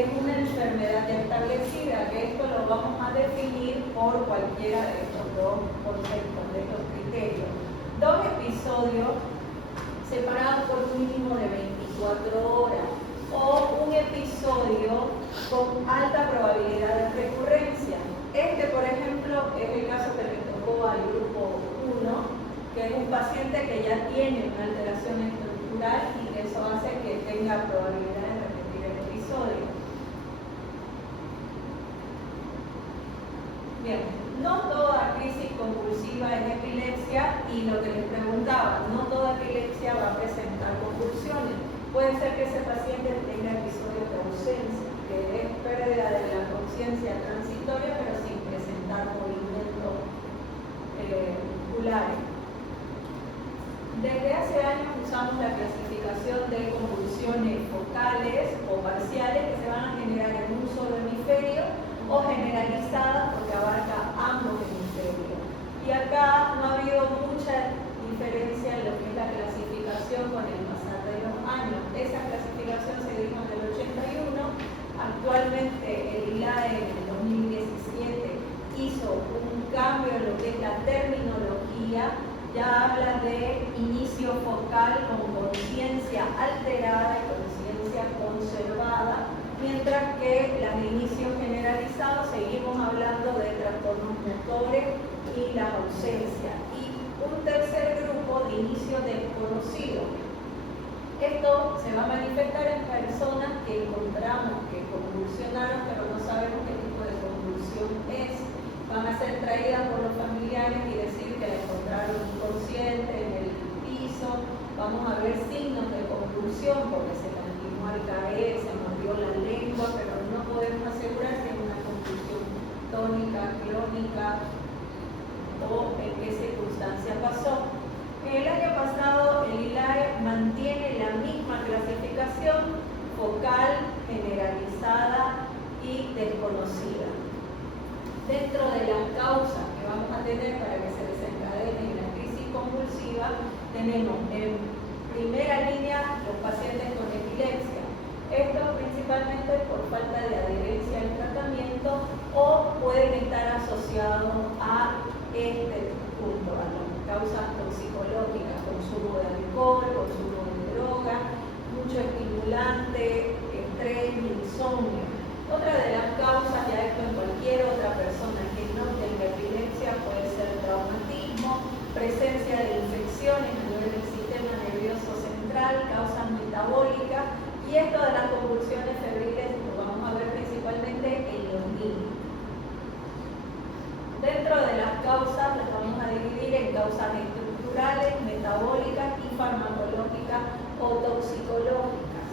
es una enfermedad ya establecida, que esto lo vamos a definir por cualquiera de estos dos conceptos, de estos criterios. 2 episodios separados por un mínimo de 24 horas o un episodio con alta probabilidad de recurrencia. Este, por ejemplo, es el caso que le tocó al grupo 1, que es un paciente que ya tiene una alteración estructural y eso hace que tenga probabilidad de repetir el episodio. Bien, no toda crisis convulsiva es epilepsia y lo que les preguntaba, no toda epilepsia va a presentar convulsiones. Puede ser que ese paciente tenga episodios de ausencia, que es pérdida de la conciencia transitoria pero sin presentar movimientos musculares. Desde hace años usamos la clasificación de convulsiones focales o parciales que se van a generar en un solo hemisferio o generalizadas porque abarca ambos hemisferios. Y acá no ha habido mucha diferencia en lo que es la clasificación con el pasar de los años. Esa clasificación se dijo en el 81, actualmente el ILAE en el 2017 hizo un cambio en lo que es la terminología, ya habla de inicio focal con conciencia alterada y conciencia conservada, mientras que las de inicio generalizado seguimos hablando de trastornos motores y la ausencia. Y un tercer grupo de inicio desconocido. Esto se va a manifestar en personas que encontramos que convulsionaron, pero no sabemos qué tipo de convulsión es. Van a ser traídas por los familiares y decir que la encontraron inconsciente en el piso. Vamos a ver signos de convulsión porque se lastimó al caer, se mordió la lengua, pero no podemos asegurar si es una convulsión tónica, clónica o en qué circunstancia pasó. El año pasado el ILAE mantiene la misma clasificación focal, generalizada y desconocida. Dentro de las causas que vamos a tener para que se desencadene la crisis convulsiva, tenemos en primera línea los pacientes con epilepsia. Esto principalmente por falta de adherencia al tratamiento o pueden estar asociados a este punto, a las causas toxicológicas, consumo de alcohol, consumo de droga, mucho estimulante, estrés, insomnio. Otra de las causas, ya esto en cualquier otra persona que no tenga epilepsia, puede ser traumatismo, presencia de infecciones a nivel del sistema nervioso central, causas metabólicas, y esto de las convulsiones febriles lo vamos a ver principalmente en los niños. Dentro de las causas las vamos a dividir en causas estructurales, metabólicas y farmacológicas o toxicológicas.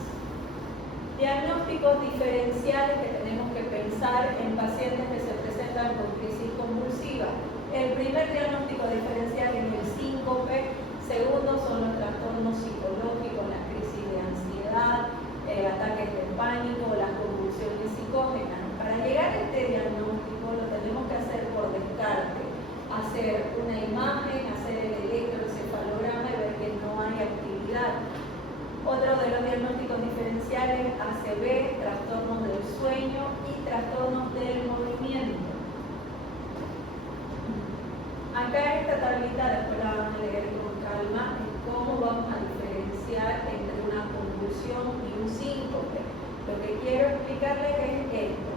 Diagnósticos diferenciales que tenemos que pensar en pacientes que se presentan con crisis convulsiva. El primer diagnóstico diferencial es el síncope, segundo son los trastornos psicológicos, la crisis de ansiedad, ataques de pánico, las convulsiones psicógenas. Para llegar a este diagnóstico lo tenemos que hacer por descarte, hacer una imagen, hacer el electroencefalograma y ver que no hay actividad. Otro de los diagnósticos diferenciales, ACV, trastornos del sueño y trastornos del movimiento. Acá en esta tablita, después la van a leer con calma, es cómo vamos a diferenciar entre una convulsión y un síncope. Lo que quiero explicarles es esto.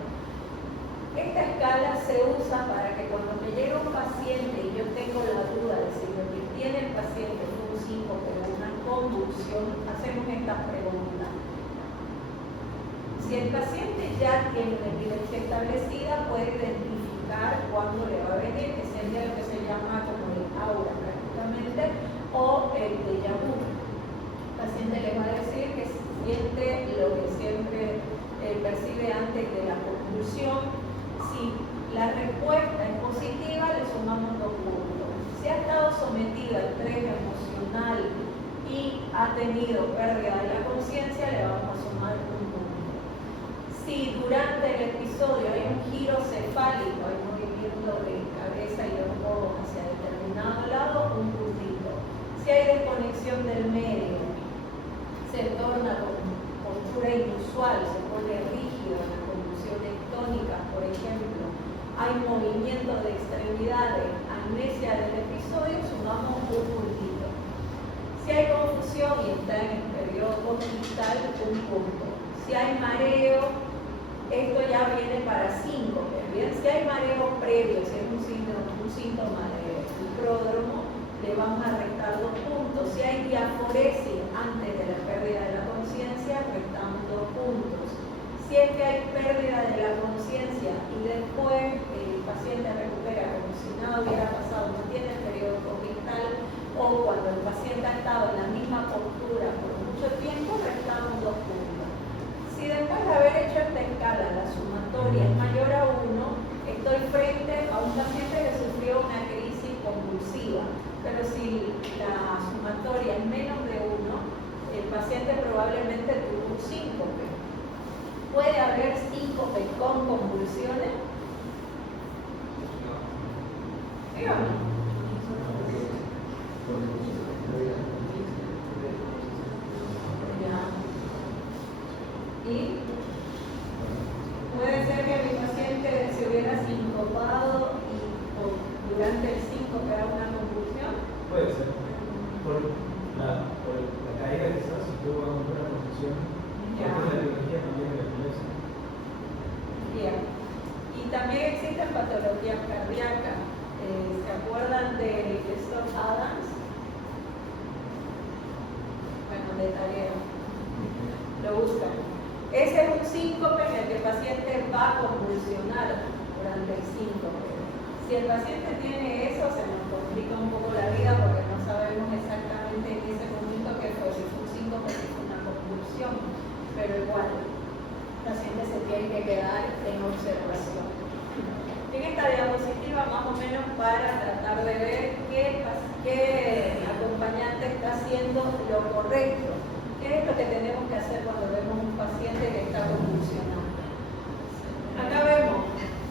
Esta escala se usa para que cuando me llega un paciente y yo tengo la duda de si lo que tiene el paciente es un síncope o una convulsión, hacemos estas preguntas. Si el paciente ya tiene una epilepsia establecida, puede identificar cuándo le va a venir, que sería lo que se llama como el aura prácticamente, o el déjà vu. El paciente le va a decir que siente lo que siempre percibe antes de la convulsión. Si la respuesta es positiva, le sumamos 2 puntos. Si ha estado sometido a estrés emocional y ha tenido pérdida de la conciencia, le vamos a sumar 1 punto. Si durante el episodio hay un giro cefálico, hay movimiento de cabeza y los ojos hacia determinado lado, 1 puntito. Si hay desconexión del medio, se torna con postura inusual, se pone rígido, ejemplo, hay movimiento de extremidades, amnesia del episodio, sumamos un puntito. Si hay confusión y está en el periodo congenital, un punto. Si hay mareo, esto ya viene para síncope. Bien, si hay mareo previo, si es un síntoma de pródromo, le vamos a restar 2 puntos. Si hay diaforesis antes de la pérdida de la conciencia, restamos 2 puntos. Si es que hay pérdida de la conciencia y después el paciente recupera como si nada hubiera pasado, no tiene el periodo congenital, o cuando el paciente ha estado en la misma postura por mucho tiempo, restamos 2 puntos. Si después de haber hecho esta escala, la sumatoria es mayor a 1, estoy frente a un paciente que sufrió una crisis convulsiva. Pero si la sumatoria es menos de 1, el paciente probablemente tuvo un síncope. ¿Puede haber síncope con convulsiones? Dígame. Y puede ser que mi paciente se hubiera sincopado y durante el síncope haga una convulsión. Puede ser. Por la caída quizás, si tuvo alguna confusión, porque la biología también de la epilepsia. Bien. Y también existen patologías cardíacas. ¿Se acuerdan del profesor Adams? Bueno, de tarea. Lo buscan. Ese es un síncope en el que el paciente va a convulsionar durante el síncope. Si el paciente tiene eso, se nos complica un poco la vida porque no sabemos exactamente en ese momento qué fue, si fue un síncope, si fue una convulsión. Pero igual, el paciente se tiene que quedar en observación. En esta diapositiva, más o menos, para tratar de ver qué acompañante está haciendo lo correcto. ¿Qué es lo que tenemos que hacer cuando vemos un paciente que está convulsionando? Acá vemos,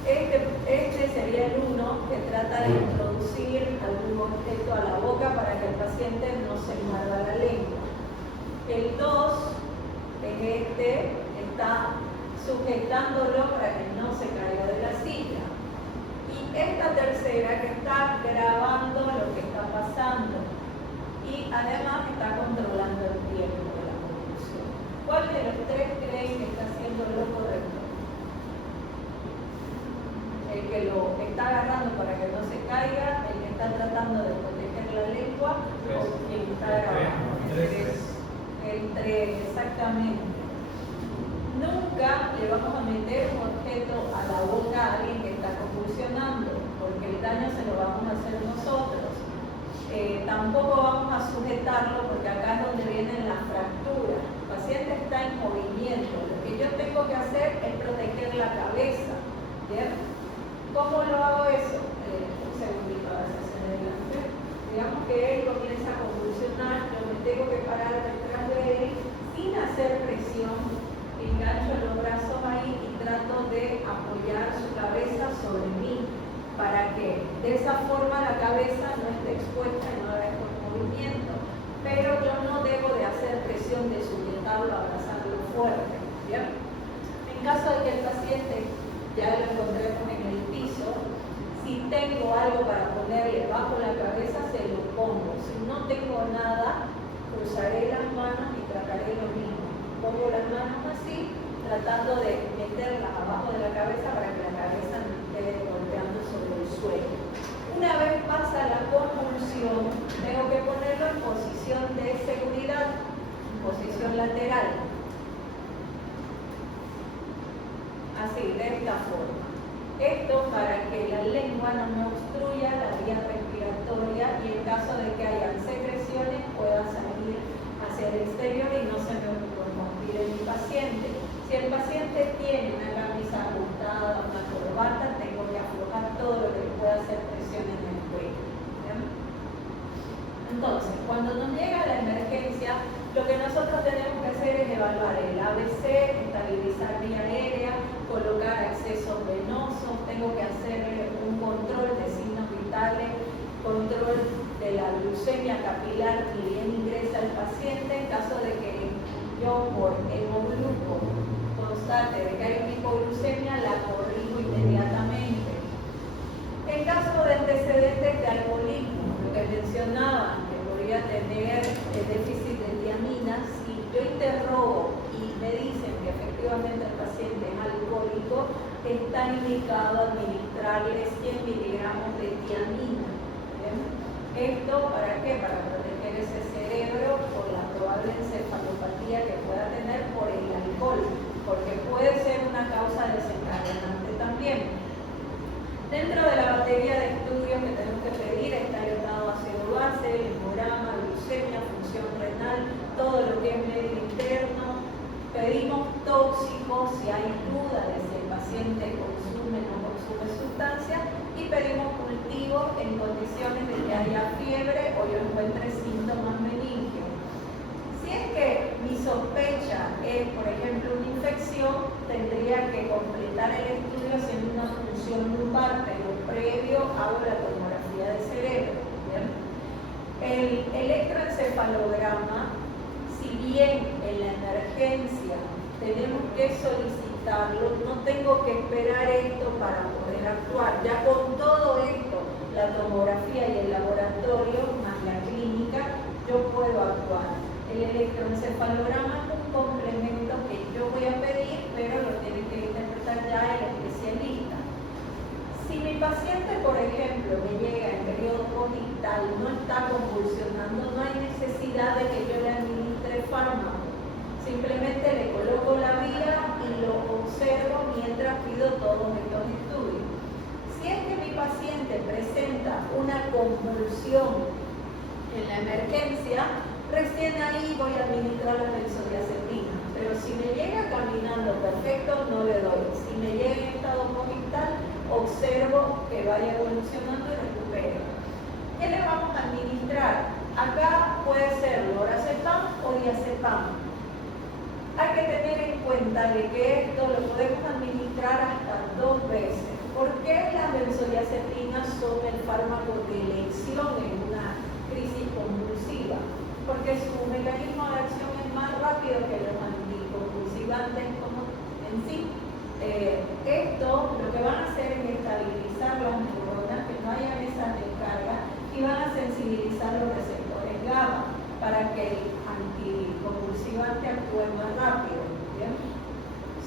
este sería el 1 que trata de introducir algún objeto a la boca para que el paciente no se muerda la lengua. El 2 es este, está sujetándolo para que no se caiga de la silla. Y esta tercera que está grabando lo que está pasando y además está controlando el tiempo. ¿Cuál de los 3 creen que está haciendo lo correcto? El que lo está agarrando para que no se caiga, el que está tratando de proteger la lengua, o quien está grabando. El 3, exactamente. Nunca le vamos a meter un objeto a la boca a alguien que está convulsionando, porque el daño se lo vamos a hacer nosotros. Tampoco vamos a sujetarlo porque acá es donde vienen las fracturas. El paciente está en movimiento. Lo que yo tengo que hacer es proteger la cabeza. ¿Bien? ¿Cómo lo hago eso? Un segundito, a ver si se adelante. Digamos que él comienza a convulsionar, yo me tengo que parar detrás de él sin hacer presión. Engancho los brazos ahí y trato de apoyar su cabeza sobre mí, para que de esa forma la cabeza no esté expuesta y no haga estos movimientos. Pero yo no debo de hacer presión de sujetarlo, abrazarlo fuerte. ¿Bien? En caso de que el paciente ya lo encontremos en el piso, si tengo algo para ponerle bajo la cabeza, se lo pongo. Si no tengo nada, cruzaré las manos y trataré lo mismo. Pongo las manos así, tratando de meterlas abajo de la cabeza para que la cabeza no esté golpeando sobre el suelo. Una vez pasa la convulsión, tengo que ponerlo en posición de seguridad, en posición lateral. Así, de esta forma. Esto para que la lengua no me obstruya la vía respiratoria y en caso de que hayan secreciones pueda salir hacia el exterior y no se me conspire mi paciente. Si el paciente tiene una camisa ajustada, una corbata, tengo que aflojar todo lo que pueda hacer presión en el cuello. ¿Bien? Entonces, cuando nos llega la emergencia, lo que nosotros tenemos que hacer es evaluar el ABC, estabilizar vía aérea, colocar accesos venosos, tengo que hacer un control de signos vitales, control de la glucemia capilar y bien ingresa el paciente. En caso de que yo por hemogluco constate de que hay una hipoglucemia, la corrijo inmediatamente. diabético, está indicado administrarle 100 miligramos de tiamina. ¿Bien? ¿Esto para qué? Para proteger ese cerebro por la probable encefalopatía que pueda tener por el alcohol, porque puede ser una causa desencadenante también. Dentro de la batería de estudios que tenemos que pedir está el estado ácido base, el hemograma, glucemia, función renal, todo lo que es medio interno. Pedimos tóxicos si hay duda de si el paciente consume o no consume sustancias, y pedimos cultivo en condiciones de que haya fiebre o yo encuentre síntomas meningios. Si es que mi sospecha es, por ejemplo, una infección, tendría que completar el estudio haciendo una función lumbar, pero previo hago la tomografía de cerebro. ¿Bien? El electroencefalograma, si bien en la emergencia tenemos que solicitarlo, no tengo que esperar esto para poder actuar. Ya con todo esto, la tomografía y el laboratorio, más la clínica, yo puedo actuar. El electroencefalograma es un complemento que yo voy a pedir, pero lo tiene que interpretar ya el especialista. Si mi paciente, por ejemplo, me llega en periodo postictal, no está convulsionando, no hay necesidad de que yo le administre fármaco. Simplemente le coloco la vía y lo observo mientras pido todos estos estudios. Si es que mi paciente presenta una convulsión en la emergencia, recién ahí voy a administrar la benzodiazepina. Pero si me llega caminando perfecto, no le doy. Si me llega en estado postictal, observo que vaya evolucionando y recupero. ¿Qué le vamos a administrar? Acá puede ser lorazepam o diazepam. Hay que tener en cuenta de que esto lo podemos administrar hasta 2 veces. ¿Por qué las benzodiazepinas son el fármaco de elección en una crisis convulsiva? Porque su mecanismo de acción es más rápido que los anticonvulsivantes como en sí. Esto lo que van a hacer es estabilizar las neuronas, que no haya esa descarga, y van a sensibilizar los receptores GABA para que el anticonvulsivante actúe más rápido. ¿Bien?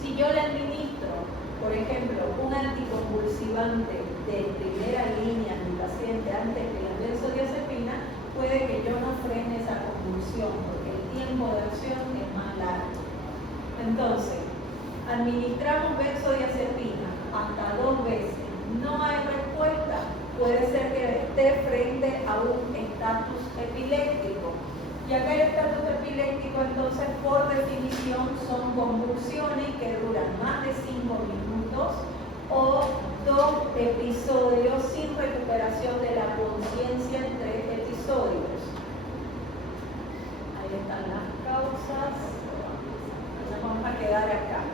Si yo le administro, por ejemplo, un anticonvulsivante de primera línea a mi paciente antes que la benzodiazepina, puede que yo no frene esa convulsión porque el tiempo de acción es más largo. Entonces, administramos benzodiazepina hasta 2 veces. No hay respuesta. Puede ser que esté frente a un estatus epiléptico. Y acá el estatus epiléptico, entonces, por definición, son convulsiones que duran más de 5 minutos o 2 episodios sin recuperación de la conciencia en 3 episodios. Ahí están las causas. Nos vamos a quedar acá.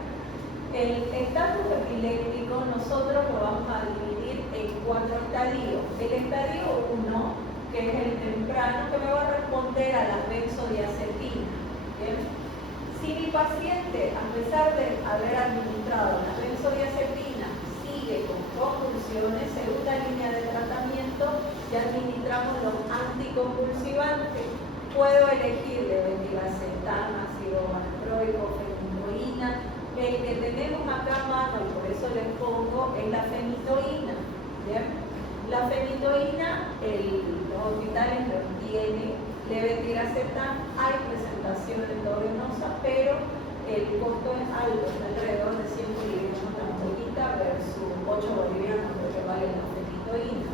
El estatus epiléptico nosotros lo vamos a dividir en 4 estadios. El estadio 1, que es el temprano, que me va a responder a la benzodiazepina. ¿Bien? Si mi paciente, a pesar de haber administrado la benzodiazepina, sigue con convulsiones, segunda línea de tratamiento, ya administramos los anticonvulsivantes. Puedo elegir de benzodiazepam, ácido valproico, fenitoína. El que tenemos acá a mano, y por eso le pongo, es la fenitoína. ¿Bien? La fenitoína, los hospitales los tienen, levetiracetam, hay presentación endovenosa, pero el costo es alto, es alrededor de 100 miligramos de ampollita versus 8 bolivianos, lo que vale la fenitoína.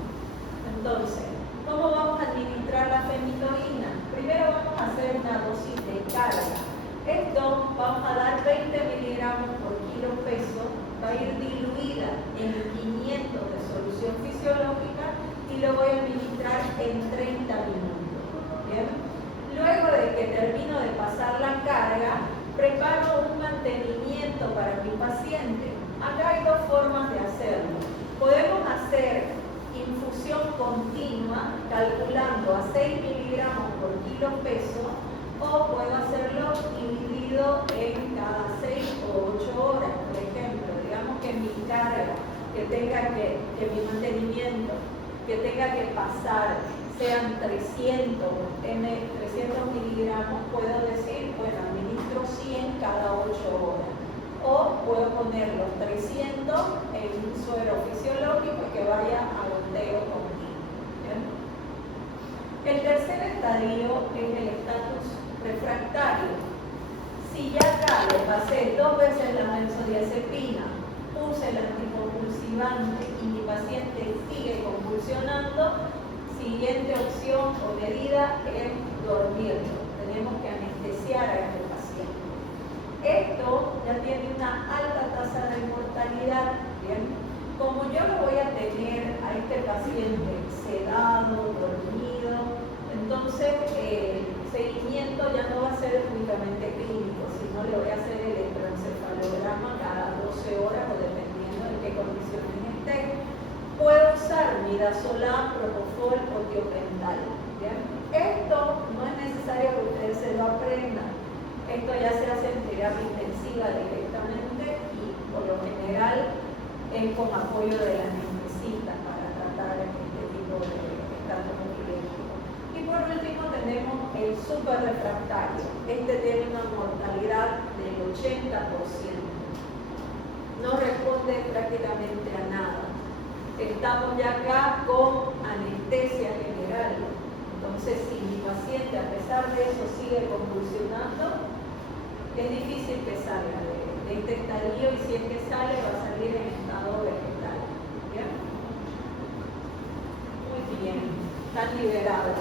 Entonces, ¿cómo vamos a administrar la fenitoína? Primero vamos a hacer una dosis de carga. Esto vamos a dar 20 miligramos por kilo peso, va a ir diluida en 500 de solución fisiológica y lo voy a administrar en 30 minutos. ¿Bien? Luego de que termino de pasar la carga, preparo un mantenimiento para mi paciente. Acá hay 2 formas de hacerlo. Podemos hacer infusión continua calculando a 6 miligramos por kilo peso, o puedo hacerlo dividido en cada 6 o 8 horas, por ejemplo. Digamos que mi carga, que mi mantenimiento, que tenga que pasar, sean 300 miligramos, puedo decir, bueno, administro 100 cada 8 horas. O puedo poner los 300 en un suero fisiológico y que vaya a goteo continuo. ¿Bien? El tercer estadio es el estatus refractario. Si ya acá le pasé 2 veces la benzodiazepina, puse el anticonvulsivante y mi paciente sigue convulsionando, siguiente opción o medida es dormirlo. Tenemos que anestesiar a este paciente. Esto ya tiene una alta tasa de mortalidad. ¿Bien? Como yo lo voy a tener a este paciente sedado, dormido, entonces el seguimiento ya no va a ser únicamente clínico, sino le voy a hacer el electroencefalograma cada 12 horas o dependiendo de qué condiciones esté. Puedo usar midazolam, propofol o tiopental. ¿Bien? Esto no es necesario que ustedes se lo aprendan. Esto ya se hace en terapia intensiva directamente y por lo general es con apoyo de la anestesista para tratar este tipo de estatus epiléptico. Y por último tenemos el superrefractario. Este tiene una mortalidad del 80%. No responde prácticamente a nada. Estamos ya acá con anestesia general. Entonces, si mi paciente a pesar de eso sigue convulsionando, es difícil que salga de este estadio y si es que sale va a salir en estado vegetal. ¿Bien? Muy bien, están liberados.